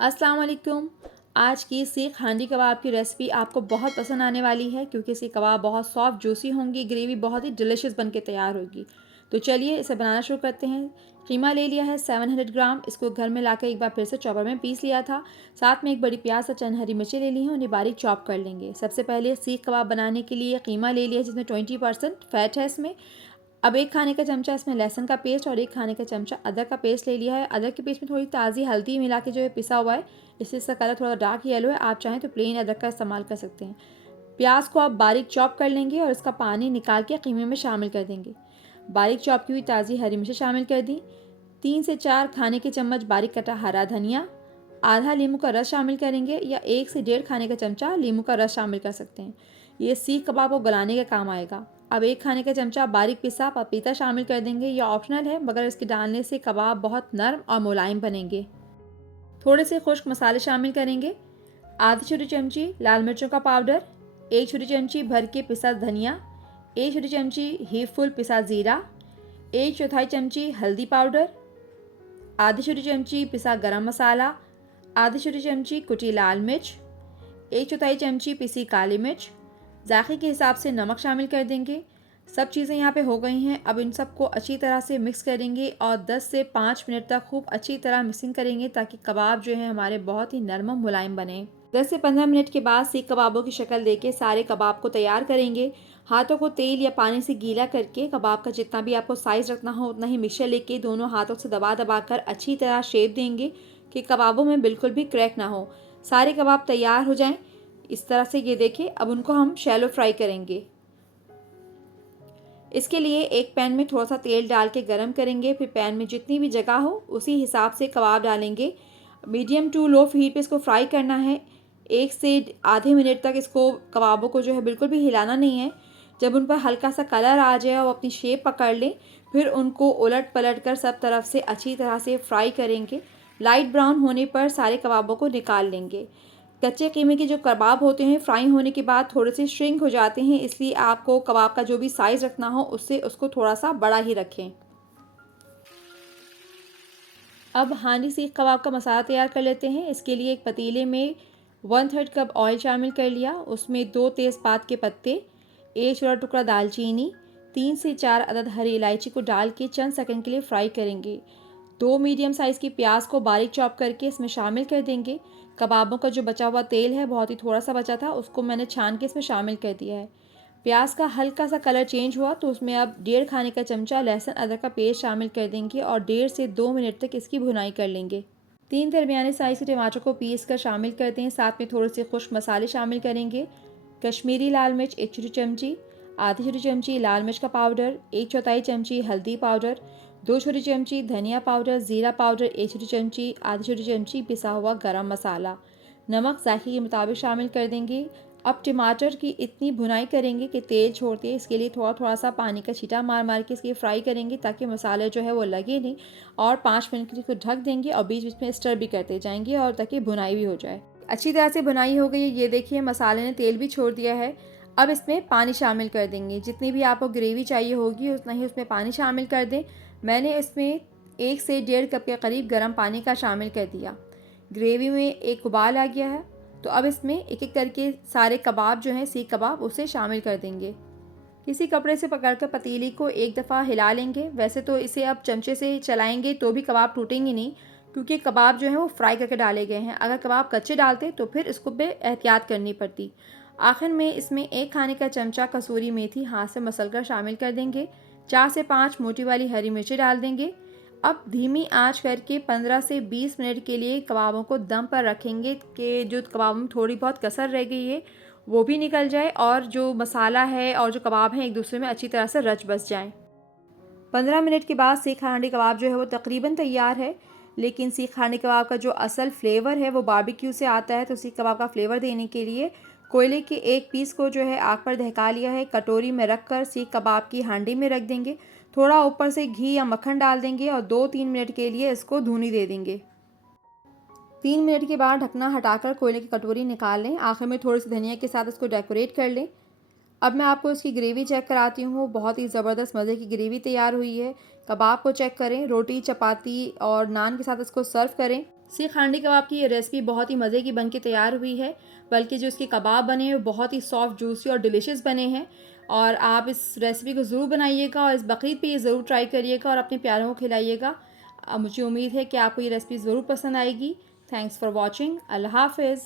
अस्सलाम वालेकुम। आज की सीख हांडी कबाब की रेसिपी आपको बहुत पसंद आने वाली है क्योंकि इसके कबाब बहुत सॉफ्ट जूसी होंगी, ग्रेवी बहुत ही डिलिशियस बन के तैयार होगी। तो चलिए इसे बनाना शुरू करते हैं। कीमा ले लिया है 700 ग्राम, इसको घर में लाकर एक बार फिर से चॉपर में पीस लिया था। साथ में एक बड़ी प्याज और चंद हरी मिर्ची ले ली हैं, उन्हें बारीक चॉप कर लेंगे। सबसे पहले सीख कबाब बनाने के लिए कीमा ले लिया जिसमें 20% फैट है इसमें। अब एक खाने का चमचा इसमें लहसुन का पेस्ट और एक खाने का चमचा अदरक का पेस्ट ले लिया है। अदरक के पेस्ट में थोड़ी ताज़ी हल्दी मिला के जो है पिसा हुआ है, इससे इसका कलर थोड़ा डार्क येलो है। आप चाहें तो प्लेन अदरक का इस्तेमाल कर सकते हैं। प्याज को आप बारीक चॉप कर लेंगे और इसका पानी निकाल के कीमे में शामिल कर देंगे। बारीक चॉप की हुई ताज़ी हरी मिर्च शामिल कर दी। 3 से 4 खाने के चम्मच बारीक कटा हरा धनिया, आधा नींबू का रस शामिल करेंगे या 1 से 1.5 खाने का चमचा नींबू का रस शामिल कर सकते हैं। ये सीख कबाब को गलाने का काम आएगा। अब 1 खाने का चमचा बारीक पिसा पपीता शामिल कर देंगे। यह ऑप्शनल है मगर इसके डालने से कबाब बहुत नरम और मुलायम बनेंगे। थोड़े से खुश्क मसाले शामिल करेंगे। आधी छोटी चमची लाल मिर्चों का पाउडर, 1 छोटी चमची भर के पिसा धनिया, 1 छोटी चमची हीप फुल पिसा ज़ीरा, 1/4 चमची हल्दी पाउडर, आधी छोटी चमची पिसा गरम मसाला, आधी छोटी चमची कुटी लाल मिर्च, 1/4 चमची पिसी काली मिर्च, जायके के हिसाब से नमक शामिल कर देंगे। सब चीज़ें यहाँ पे हो गई हैं। अब इन सबको अच्छी तरह से मिक्स करेंगे और 10 से 5 मिनट तक खूब अच्छी तरह मिक्सिंग करेंगे ताकि कबाब जो है हमारे बहुत ही नरम मुलायम बने। 10 से 15 मिनट के बाद सीख कबाबों की शक्ल देके सारे कबाब को तैयार करेंगे। हाथों को तेल या पानी से गीला करके कबाब का जितना भी आपको साइज़ रखना हो उतना ही मिक्सचर लेके दोनों हाथों से दबा दबा कर अच्छी तरह शेप देंगे कि कबाबों में बिल्कुल भी क्रैक ना हो। सारे कबाब तैयार हो जाएं इस तरह से। ये देखिए, अब उनको हम शैलो फ्राई करेंगे। इसके लिए एक पैन में थोड़ा सा तेल डाल के गरम करेंगे। फिर पैन में जितनी भी जगह हो उसी हिसाब से कबाब डालेंगे। मीडियम टू लो हीट पे इसको फ्राई करना है। 1 से आधे मिनट तक इसको कबाबों को जो है बिल्कुल भी हिलाना नहीं है। जब उन पर हल्का सा कलर आ जाए और अपनी शेप पकड़ लें, फिर उनको उलट पलट कर सब तरफ से अच्छी तरह से फ्राई करेंगे। लाइट ब्राउन होने पर सारे कबाबों को निकाल लेंगे। कच्चे कीमे के जो कबाब होते हैं फ्राई होने के बाद थोड़े से श्रिंक हो जाते हैं, इसलिए आपको कबाब का जो भी साइज़ रखना हो उससे उसको थोड़ा सा बड़ा ही रखें। अब हांडी सीख कबाब का मसाला तैयार कर लेते हैं। इसके लिए एक पतीले में 1/3 कप ऑयल शामिल कर लिया। उसमें 2 तेज़पात के पत्ते, 1 छोटा टुकड़ा दालचीनी, 3 से 4 अदद हरी इलायची को डाल के चंद सेकंड के लिए फ्राई करेंगे। 2 मीडियम साइज़ की प्याज को बारीक चॉप करके इसमें शामिल कर देंगे। कबाबों का जो बचा हुआ तेल है, बहुत ही थोड़ा सा बचा था, उसको मैंने छान के इसमें शामिल कर दिया है। प्याज का हल्का सा कलर चेंज हुआ तो उसमें अब 1.5 खाने का चमचा लहसुन अदरक का पेस्ट शामिल कर देंगे और 1.5 से 2 मिनट तक इसकी भुनाई कर लेंगे। 3 दरमियाने साइज़ के टमाटर को पीस कर शामिल करते हैं। साथ में थोड़े से खुश्क मसाले शामिल करेंगे। कश्मीरी लाल मिर्च 1 छोटी चमची, आधी छोटी चमची लाल मिर्च का पाउडर, 1/4 चमची हल्दी पाउडर, 2 छोटी चमची धनिया पाउडर, ज़ीरा पाउडर 1 छोटी चमची, आधी छोटी चमची पिसा हुआ गरम मसाला, नमक जायके के मुताबिक शामिल कर देंगे। अब टमाटर की इतनी भुनाई करेंगे कि तेल छोड़ते, इसके लिए थोड़ा थोड़ा सा पानी का छींटा मार मार के इसकी फ्राई करेंगे ताकि मसाले जो है वो लगे नहीं। और 5 मिनट के लिए इसको ढक देंगे और बीच बीच में स्टर भी करते जाएंगे और ताकि भुनाई भी हो जाए। अच्छी तरह से भुनाई हो गई है। ये देखिए, मसाले ने तेल भी छोड़ दिया है। अब इसमें पानी शामिल कर देंगे। जितनी भी आपको ग्रेवी चाहिए होगी उतना ही उसमें पानी शामिल कर दें। मैंने इसमें 1 से 1.5 कप के करीब गर्म पानी का शामिल कर दिया। ग्रेवी में एक उबाल आ गया है तो अब इसमें एक एक करके सारे कबाब जो हैं सीख कबाब उसे शामिल कर देंगे। किसी कपड़े से पकड़कर पतीली को एक दफ़ा हिला लेंगे। वैसे तो इसे अब चमचे से चलाएंगे तो भी कबाब टूटेंगे नहीं क्योंकि कबाब जो है वो फ्राई करके डाले गए हैं। अगर कबाब कच्चे डालते तो फिर इसको पे एहतियात करनी पड़ती। आखिर में इसमें 1 खाने का चमचा कसूरी मेथी हाथ से मसलकर शामिल कर देंगे। 4 से 5 मोटी वाली हरी मिर्ची डाल देंगे। अब धीमी आंच करके 15 से 20 मिनट के लिए कबाबों को दम पर रखेंगे कि जो कबाबों में थोड़ी बहुत कसर रह गई है वो भी निकल जाए और जो मसाला है और जो कबाब हैं एक दूसरे में अच्छी तरह से रच बस जाएं। 15 मिनट के बाद सीख हांडी कबाब जो है वो तकरीबन तैयार है। लेकिन सीख हांडी कबाब का जो असल फ्लेवर है वो बारबेक्यू से आता है। तो सीख कबाब का फ्लेवर देने के लिए कोयले के एक पीस को जो है आग पर दहका लिया है। कटोरी में रख कर सीख कबाब की हांडी में रख देंगे। थोड़ा ऊपर से घी या मक्खन डाल देंगे और 2-3 मिनट के लिए इसको धूनी दे देंगे। 3 मिनट के बाद ढकना हटाकर कोयले की कटोरी निकाल लें। आखिर में थोड़ी सी धनिया के साथ इसको डेकोरेट कर लें। अब मैं आपको इसकी ग्रेवी चेक कराती हूँ। बहुत ही ज़बरदस्त मज़े की ग्रेवी तैयार हुई है। कबाब को चेक करें, रोटी, चपाती और नान के साथ इसको सर्व करें। सीख हांडी कबाब की ये रेसिपी बहुत ही मज़े की बन के तैयार हुई है। बल्कि जो इसके कबाब बने हैं वो बहुत ही सॉफ्ट, जूसी और डिलीशियस बने हैं। और आप इस रेसिपी को ज़रूर बनाइएगा और इस बकरीद पे ये ज़रूर ट्राई करिएगा और अपने प्यारों को खिलाइएगा। मुझे उम्मीद है कि आपको ये रेसिपी ज़रूर पसंद आएगी। Thanks for watching. अल्लाह हाफ़िज़।